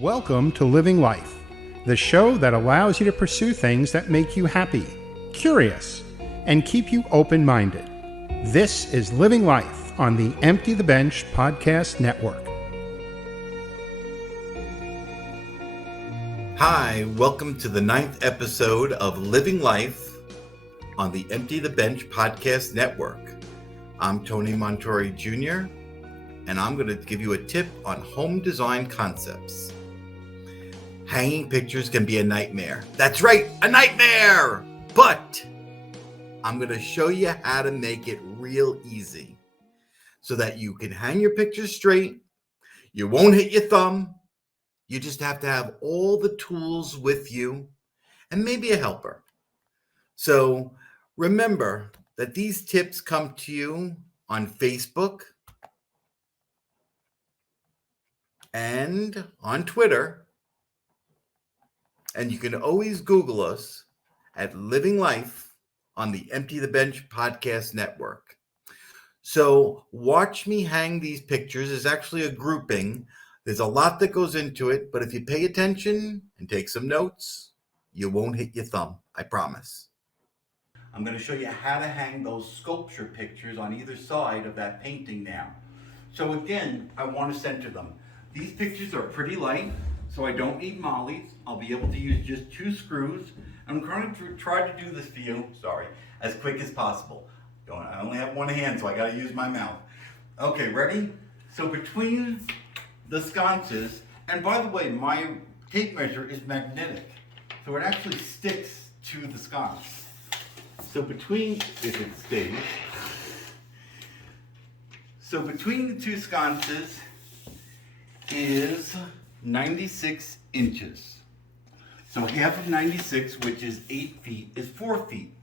Welcome to Living Life, the show that allows you to pursue things that make you happy, curious, and keep you open-minded. This is Living Life on the Empty the Bench Podcast Network. Hi, welcome to the 9th episode of Living Life on the Empty the Bench Podcast Network. I'm Tony Montuori Jr., and I'm going to give you a tip on home design concepts. Hanging pictures can be a nightmare. That's right, a nightmare! But I'm going to show you how to make it real easy so that you can hang your pictures straight, you won't hit your thumb, you just have to have all the tools with you and maybe a helper. So remember that these tips come to you on Facebook and on Twitter. And you can always Google us at Living Life on the Empty the Bench Podcast Network. So watch me hang these pictures. Is actually a grouping. There's a lot that goes into it, but if you pay attention and take some notes, you won't hit your thumb, I promise. I'm going to show you how to hang those sculpture pictures on either side of that painting now. So again, I want to center them. These pictures are pretty light, so I don't need mollies. I'll be able to use just 2 screws. I'm going to try to do this for you, as quick as possible. I only have one hand, so I got to use my mouth. Okay, ready? So between the sconces, and by the way, my tape measure is magnetic, so it actually sticks to the sconce. So between, if it stays, so between the 2 sconces is 96 inches. So half of 96, which is 8 feet, is 4 feet.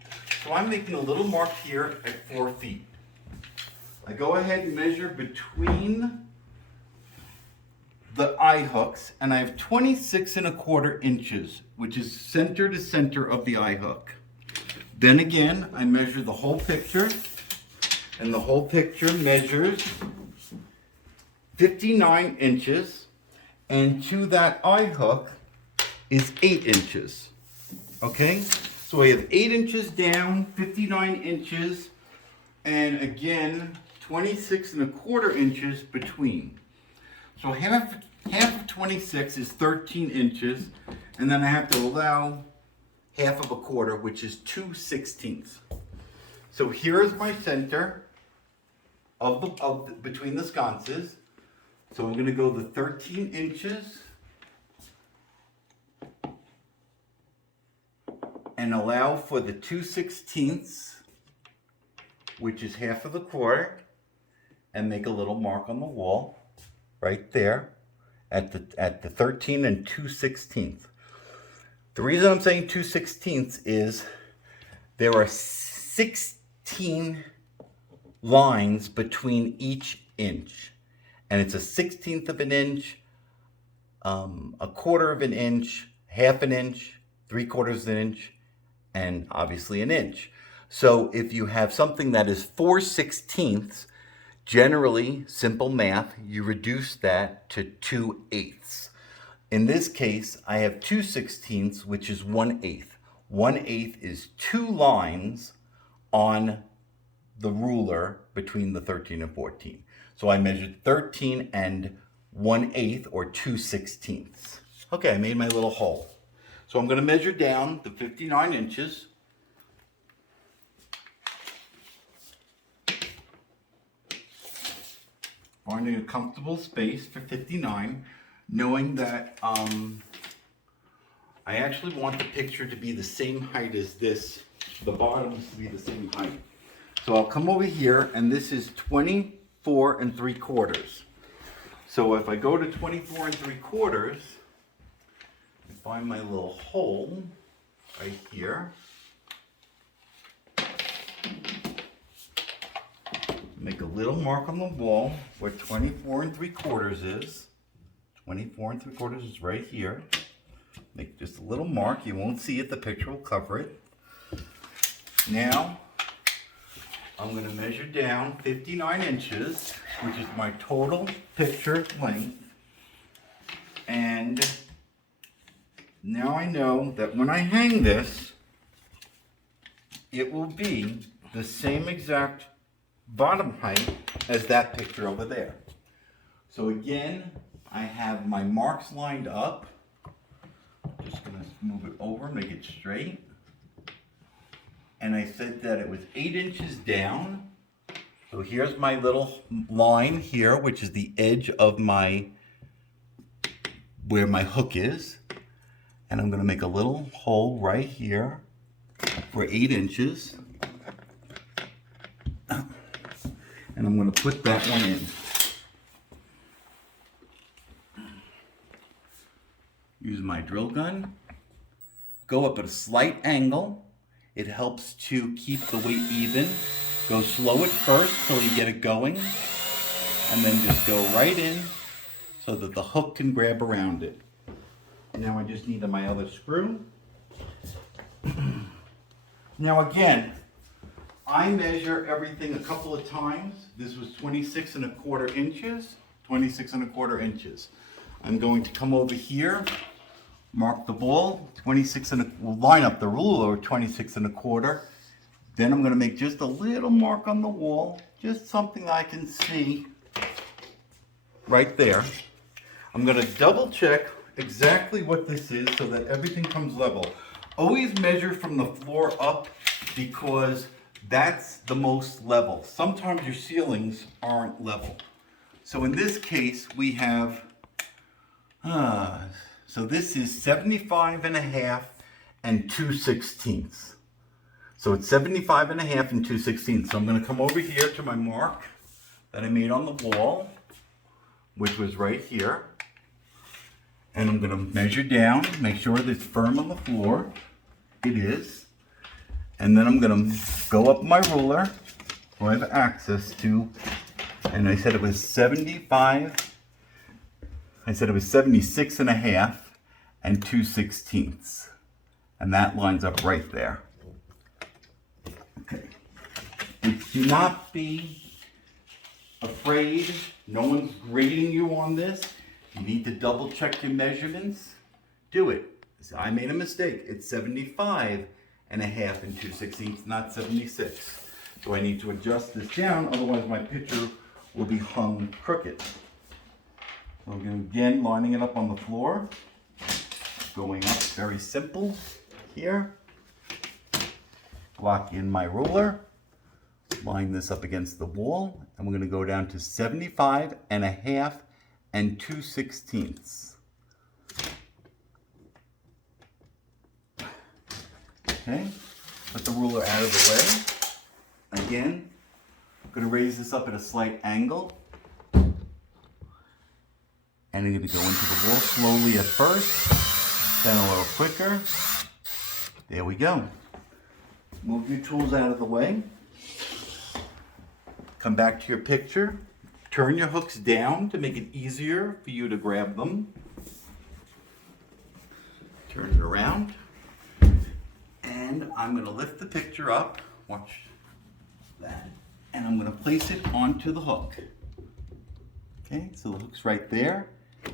So I'm making a little mark here at 4 feet. I go ahead and measure between the eye hooks, and I have 26¼ inches, which is center to center of the eye hook. Then again, I measure the whole picture, and the whole picture measures 59 inches, and to that eye hook is 8 inches. Okay? So I have 8 inches down, 59 inches, and again, 26¼ inches between. So half of 26 is 13 inches, and then I have to allow half of a quarter, which is 2/16. So here is my center of between the sconces. So I'm going to go the 13 inches and allow for the 2/16, which is half of the quarter, and make a little mark on the wall right there at the 13 and 2/16. The reason I'm saying 2/16 is there are 16 lines between each inch. And it's a 1/16 of an inch, a quarter of an inch, half an inch, 3/4 of an inch, and obviously an inch. So if you have something that is 4/16, generally, simple math, you reduce that to 2/8. In this case, I have 2/16, which is 1/8. 1/8 is 2 lines on the ruler between the 13 and 14. So I measured 13 and 1/8, or 2/16. Okay, I made my little hole. So I'm going to measure down the 59 inches. Finding a comfortable space for 59, knowing that I actually want the picture to be the same height as this, the bottoms to be the same height. So I'll come over here, and this is 24 3/4. So if I go to 24 3/4, and find my little hole right here, make a little mark on the wall where 24 3/4 is. 24 3/4 is right here. Make just a little mark. You won't see it, the picture will cover it. Now, I'm going to measure down 59 inches, which is my total picture length. And now I know that when I hang this, it will be the same exact bottom height as that picture over there. So again, I have my marks lined up. Just gonna move it over, make it straight. And I said that it was 8 inches down. So here's my little line here, which is the edge of where my hook is. And I'm gonna make a little hole right here for 8 inches. And I'm gonna put that one in. Use my drill gun. Go up at a slight angle. It helps to keep the weight even. Go slow at first till you get it going. And then just go right in so that the hook can grab around it. Now I just need my other screw. Now again, I measure everything a couple of times. This was 26¼ inches, 26¼ inches. I'm going to come over here, mark the ball, we'll line up the ruler 26¼ Then I'm going to make just a little mark on the wall, just something I can see right there. I'm going to double check exactly what this is so that everything comes level. Always measure from the floor up because that's the most level. Sometimes your ceilings aren't level. So in this case we have, so this is 75½ and 2/16. So it's 75½ and 2/16. So I'm going to come over here to my mark that I made on the wall, which was right here. And I'm going to measure down, make sure that it's firm on the floor. It is. And then I'm going to go up my ruler, so I have access to, and I said it was 76½ and 2/16. And that lines up right there. Okay. Do not be afraid. No one's grading you on this. You need to double check your measurements. Do it. I made a mistake. It's 75½ and 2/16, not 76. So I need to adjust this down, otherwise my picture will be hung crooked. So again, lining it up on the floor. Going up, very simple here. Lock in my ruler. Line this up against the wall. And we're going to go down to 75½ and 2/16. Okay, put the ruler out of the way. Again, I'm going to raise this up at a slight angle. And I'm going to go into the wall slowly at first, then a little quicker. There we go. Move your tools out of the way. Come back to your picture. Turn your hooks down to make it easier for you to grab them. Turn it around. And I'm going to lift the picture up. Watch that. And I'm going to place it onto the hook. Okay, so the hook's right there.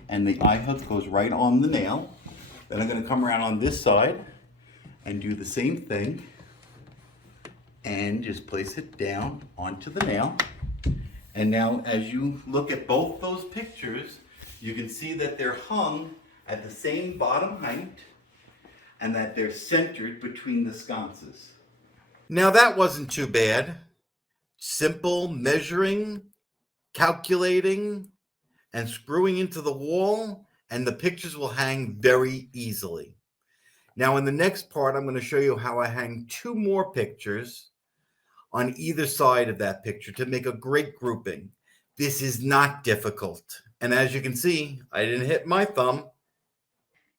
And the eye hook goes right on the nail. Then I'm going to come around on this side and do the same thing. And just place it down onto the nail. And now as you look at both those pictures, you can see that they're hung at the same bottom height and that they're centered between the sconces. Now that wasn't too bad. Simple measuring, calculating, and screwing into the wall, and the pictures will hang very easily. Now in the next part, I'm going to show you how I hang 2 more pictures on either side of that picture to make a great grouping. This is not difficult. And as you can see, I didn't hit my thumb.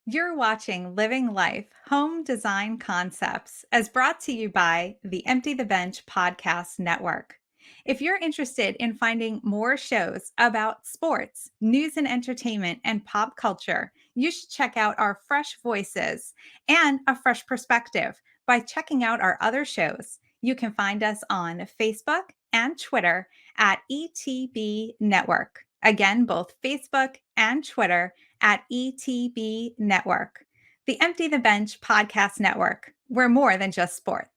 You're watching Living Life Home Design Concepts as brought to you by the Empty the Bench Podcast Network. If you're interested in finding more shows about sports, news and entertainment, and pop culture, you should check out our fresh voices and a fresh perspective by checking out our other shows. You can find us on Facebook and Twitter at ETB Network. Again, both Facebook and Twitter at ETB Network, the Empty the Bench podcast network. We're more than just sports.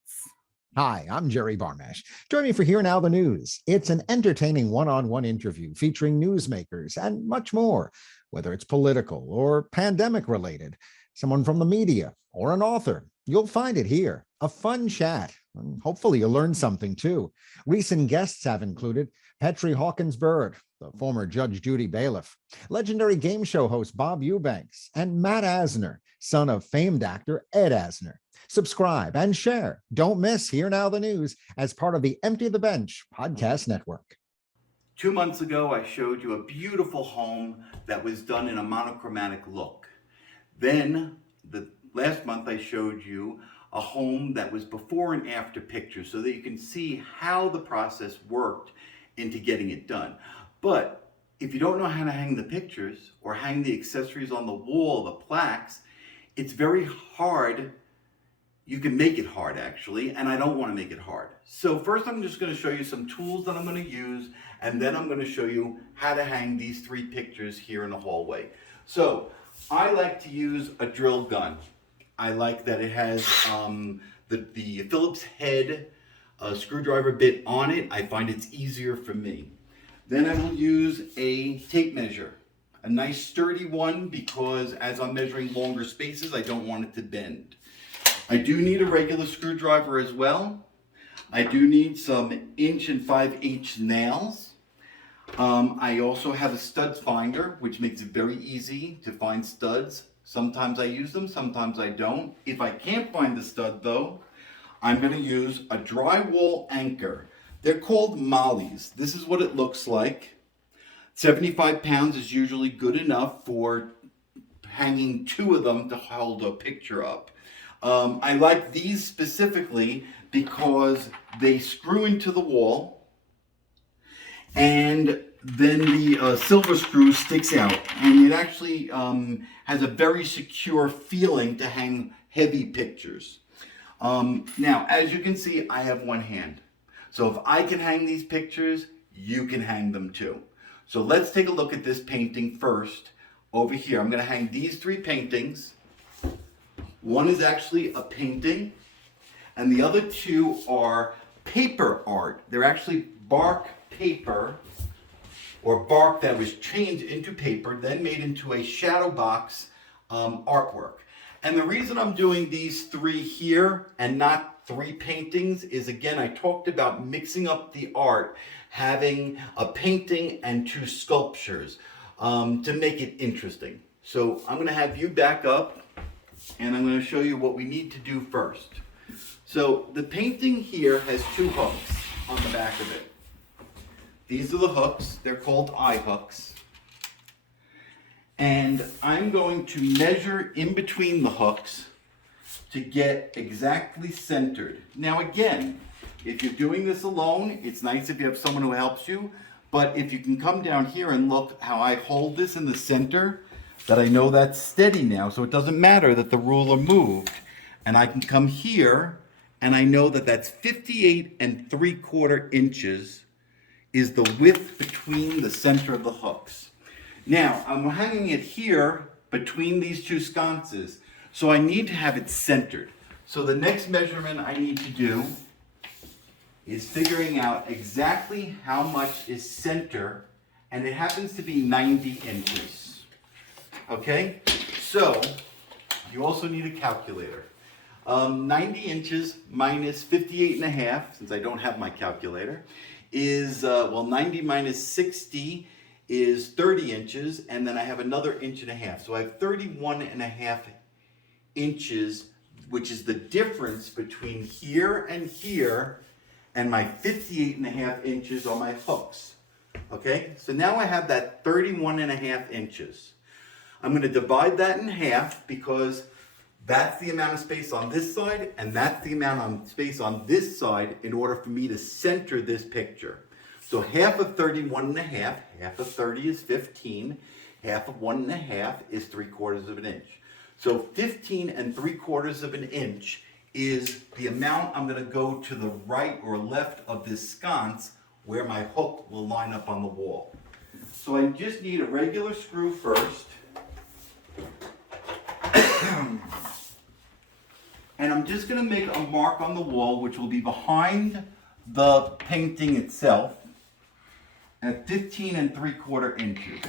Hi, I'm Jerry Barmash. Join me for Here Now the News. It's an entertaining one-on-one interview featuring newsmakers and much more, whether it's political or pandemic related, someone from the media or an author. You'll find it here. A fun chat. And hopefully you'll learn something too. Recent guests have included Petri Hawkins-Byrd, the former Judge Judy bailiff, legendary game show host Bob Eubanks, and Matt Asner, son of famed actor Ed Asner. Subscribe and share. Don't miss Here Now the News as part of the Empty the Bench podcast network. 2 months ago, I showed you a beautiful home that was done in a monochromatic look. Then, the last month, I showed you a home that was before and after pictures so that you can see how the process worked into getting it done. But if you don't know how to hang the pictures or hang the accessories on the wall, the plaques, it's very hard. You can make it hard, actually, and I don't want to make it hard. So first I'm just going to show you some tools that I'm going to use, and then I'm going to show you how to hang these 3 pictures here in the hallway. So I like to use a drill gun. I like that it has the Phillips head screwdriver bit on it. I find it's easier for me. Then I will use a tape measure, a nice sturdy one, because as I'm measuring longer spaces, I don't want it to bend. I do need a regular screwdriver as well. I do need some 1 5/8" nails. I also have a studs finder, which makes it very easy to find studs. Sometimes I use them, sometimes I don't. If I can't find the stud though, I'm going to use a drywall anchor. They're called mollies. This is what it looks like. 75 pounds is usually good enough for hanging 2 of them to hold a picture up. I like these specifically because they screw into the wall, and then the silver screw sticks out, and it actually has a very secure feeling to hang heavy pictures. Now, as you can see, I have one hand. So if I can hang these pictures, you can hang them too. So let's take a look at this painting first. Over here, I'm going to hang these 3 paintings. One is actually a painting, and the other 2 are paper art. They're actually bark paper, or bark that was changed into paper, then made into a shadow box artwork. And the reason I'm doing these 3 here and not 3 paintings is, again, I talked about mixing up the art, having a painting and 2 sculptures to make it interesting. So I'm going to have you back up, and I'm going to show you what we need to do first. So the painting here has 2 hooks on the back of it. These are the hooks. They're called eye hooks. And I'm going to measure in between the hooks to get exactly centered. Now again, if you're doing this alone, it's nice if you have someone who helps you. But if you can come down here and look how I hold this in the center, that I know that's steady now, so it doesn't matter that the ruler moved. And I can come here, and I know that that's 58 3/4 inches is the width between the center of the hooks. Now, I'm hanging it here between these 2 sconces, so I need to have it centered. So the next measurement I need to do is figuring out exactly how much is center, and it happens to be 90 inches. Okay, so you also need a calculator. 90 inches minus 58.5, since I don't have my calculator, is, 90 minus 60 is 30 inches, and then I have another 1.5 inches. So I have 31.5 inches, which is the difference between here and my 58.5 inches on my hooks. Okay, so now I have that 31.5 inches. I'm going to divide that in half because that's the amount of space on this side and that's the amount of space on this side in order for me to center this picture. So half of 31.5, half of 30 is 15, half of 1.5 is 3/4 of an inch. So 15 3/4 inch is the amount I'm going to go to the right or left of this sconce where my hook will line up on the wall. So I just need a regular screw first. I'm just going to make a mark on the wall, which will be behind the painting itself at 15 3/4 inches.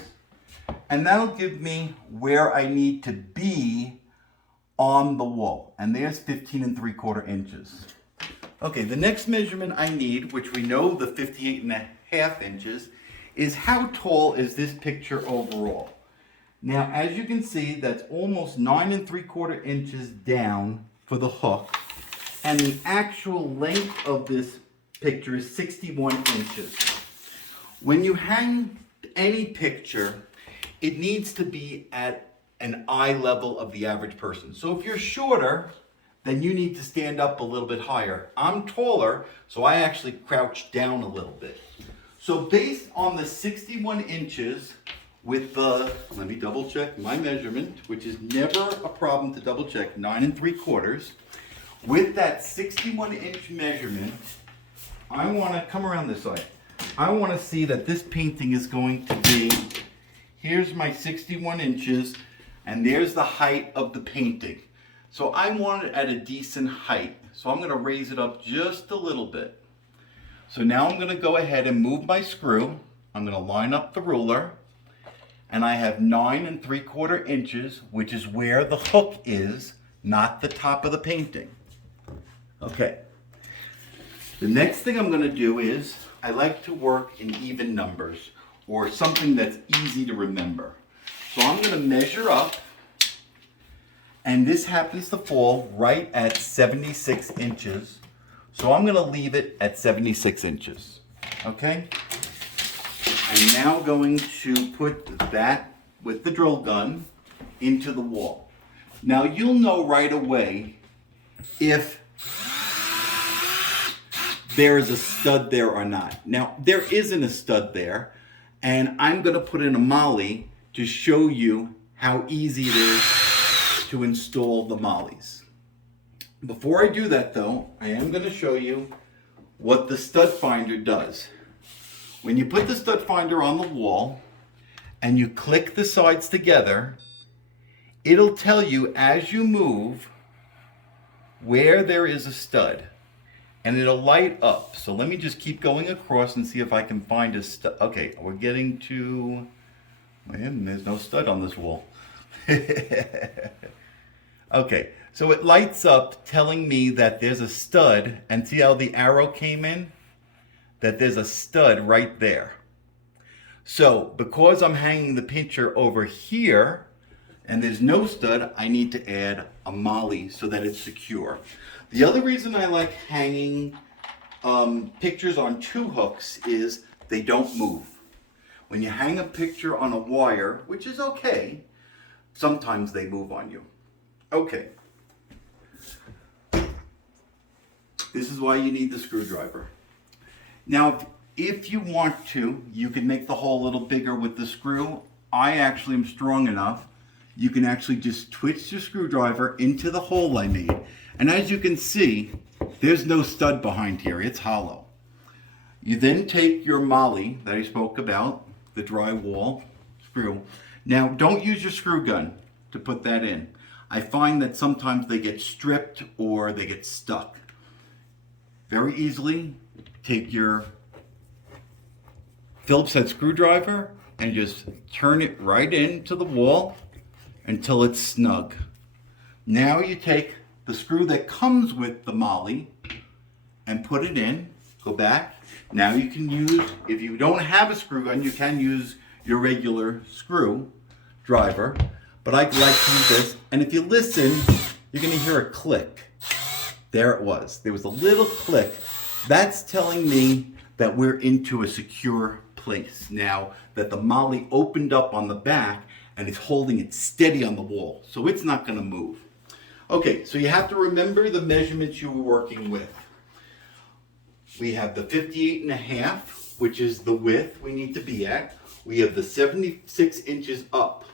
And that'll give me where I need to be on the wall. And there's 15 3/4 inches. Okay, the next measurement I need, which we know the 58.5 inches, is how tall is this picture overall? Now, as you can see, that's almost 9 3/4 inches down for the hook. And the actual length of this picture is 61 inches. When you hang any picture, it needs to be at an eye level of the average person. So if you're shorter, then you need to stand up a little bit higher. I'm taller, so I actually crouch down a little bit. So based on the 61 inches with the, let me double check my measurement, which is never a problem to double check, 9 3/4. With that 61 inch measurement, I want to come around this side. I want to see that this painting is going to be, here's my 61 inches, and there's the height of the painting. So I want it at a decent height. So I'm going to raise it up just a little bit. So now I'm going to go ahead and move my screw. I'm going to line up the ruler. And I have 9 3/4 inches, which is where the hook is, not the top of the painting. Okay. The next thing I'm going to do is, I like to work in even numbers, or something that's easy to remember. So I'm going to measure up, and this happens to fall right at 76 inches. So I'm going to leave it at 76 inches. Okay? I'm now going to put that with the drill gun into the wall. Now you'll know right away if there is a stud there or not. Now there isn't a stud there, and I'm going to put in a molly to show you how easy it is to install the mollies. Before I do that though, I am going to show you what the stud finder does. When you put the stud finder on the wall and you click the sides together, it'll tell you as you move where there is a stud, and it'll light up. So let me just keep going across and see if I can find a stud. Okay, we're getting to, man, there's no stud on this wall. Okay, so it lights up telling me that there's a stud, and see how the arrow came in? That there's a stud right there. So because I'm hanging the picture over here and there's no stud, I need to add a molly so that it's secure. The other reason I like hanging pictures on 2 hooks is they don't move. When you hang a picture on a wire, which is okay, sometimes they move on you. Okay. This is why you need the screwdriver. Now, if you want to, you can make the hole a little bigger with the screw. I actually am strong enough. You can actually just twist your screwdriver into the hole I made. And as you can see, there's no stud behind here. It's hollow. You then take your molly that I spoke about, the drywall screw. Now, don't use your screw gun to put that in. I find that sometimes they get stripped or they get stuck. Very easily, take your Phillips head screwdriver and just turn it right into the wall until it's snug. Now you take the screw that comes with the molly and put it in, go back. Now you can use, if you don't have a screw gun, you can use your regular screwdriver, but I like to use this. And if you listen, you're gonna hear a click. There it was. There was a little click. That's telling me that we're into a secure place. Now that the molly opened up on the back and it's holding it steady on the wall. So it's not gonna move. Okay, so you have to remember the measurements you were working with. We have the 58.5, which is the width we need to be at. We have the 76 inches up.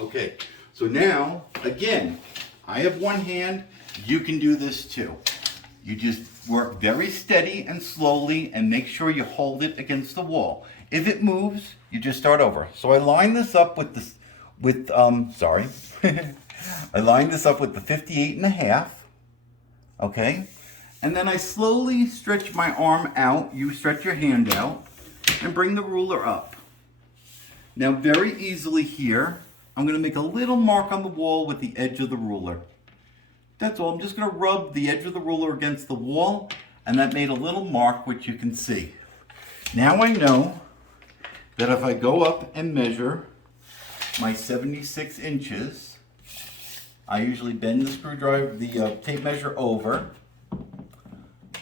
Okay, so now, again, I have one hand, you can do this too. You just work very steady and slowly and make sure you hold it against the wall. If it moves, you just start over. So I line this up with this, I lined this up with the 58.5. Okay? And then I slowly stretch my arm out. You stretch your hand out and bring the ruler up. Now very easily here, I'm going to make a little mark on the wall with the edge of the ruler. That's all. I'm just going to rub the edge of the ruler against the wall, and that made a little mark, which you can see. Now I know that if I go up and measure my 76 inches, I usually bend the screwdriver, the tape measure over,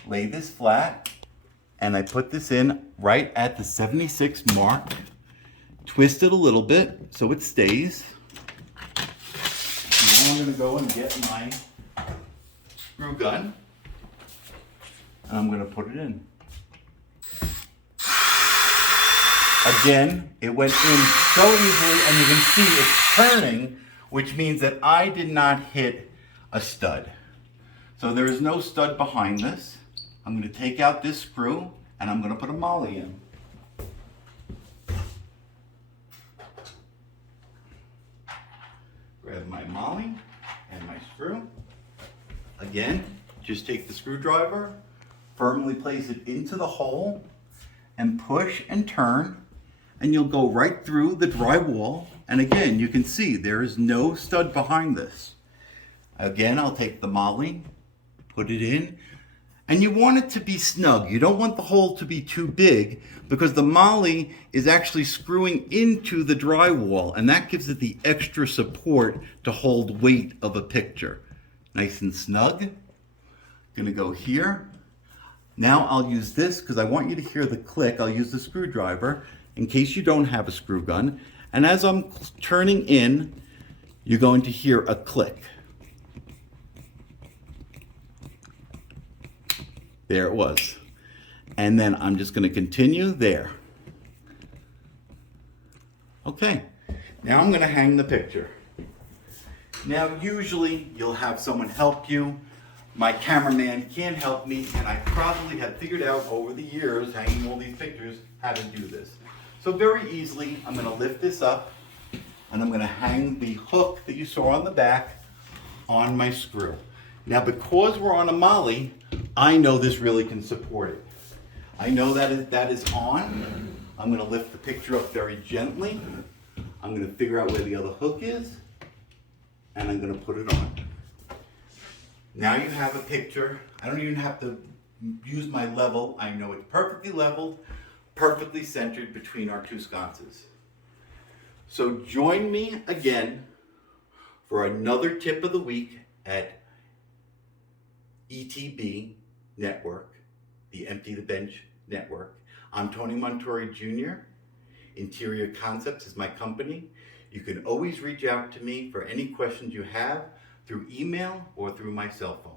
lay this flat, and I put this in right at the 76 mark, twist it a little bit so it stays. Now I'm going to go and get my screw gun, and I'm going to put it in. Again, it went in so easily, and you can see it's turning, which means that I did not hit a stud. So there is no stud behind this. I'm going to take out this screw, and I'm going to put a molly in. Grab my molly and my screw. Again, just take the screwdriver, firmly place it into the hole, and push and turn, and you'll go right through the drywall. And again, you can see there is no stud behind this. Again, I'll take the molly, put it in, and you want it to be snug. You don't want the hole to be too big because the molly is actually screwing into the drywall, and that gives it the extra support to hold weight of a picture. Nice and snug. Gonna go here. Now I'll use this because I want you to hear the click. I'll use the screwdriver in case you don't have a screw gun. And as I'm turning in, you're going to hear a click. There it was. And then I'm just going to continue there. Okay, now I'm going to hang the picture. Now usually you'll have someone help you. My cameraman can't help me, and I probably have figured out over the years hanging all these pictures how to do this. So very easily I'm going to lift this up, and I'm going to hang the hook that you saw on the back on my screw. Now because we're on a molly, I know this really can support it. I know that is on. I'm going to lift the picture up very gently. I'm going to figure out where the other hook is, and I'm going to put it on. Now you have a picture. I don't even have to use my level. I know it's perfectly leveled, perfectly centered between our two sconces. So join me again for another tip of the week at ETB Network, the Empty the Bench Network. I'm Tony Montuori Jr. Interior Concepts is my company. You can always reach out to me for any questions you have through email or through my cell phone.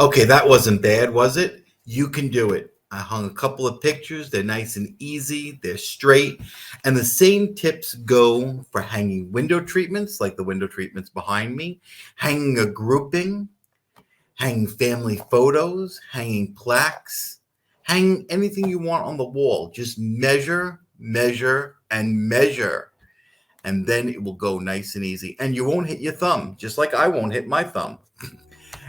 Okay, that wasn't bad, was it? You can do it. I hung a couple of pictures. They're nice and easy. They're straight. And the same tips go for hanging window treatments, like the window treatments behind me, hanging a grouping, hanging family photos, hanging plaques, hanging anything you want on the wall. Just measure, measure, and measure. And then it will go nice and easy. And you won't hit your thumb, just like I won't hit my thumb.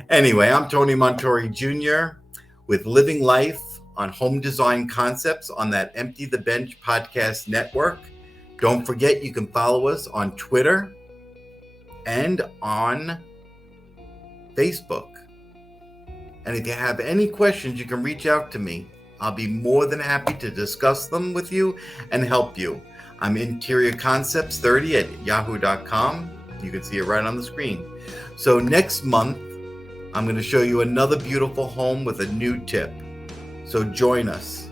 Anyway, I'm Tony Montuori Jr. with Living Life on Home Design Concepts on that Empty the Bench podcast network. Don't forget, you can follow us on Twitter and on Facebook. And if you have any questions, you can reach out to me. I'll be more than happy to discuss them with you and help you. I'm Interior Concepts 30 at yahoo.com. You can see it right on the screen. So next month, I'm going to show you another beautiful home with a new tip. So join us.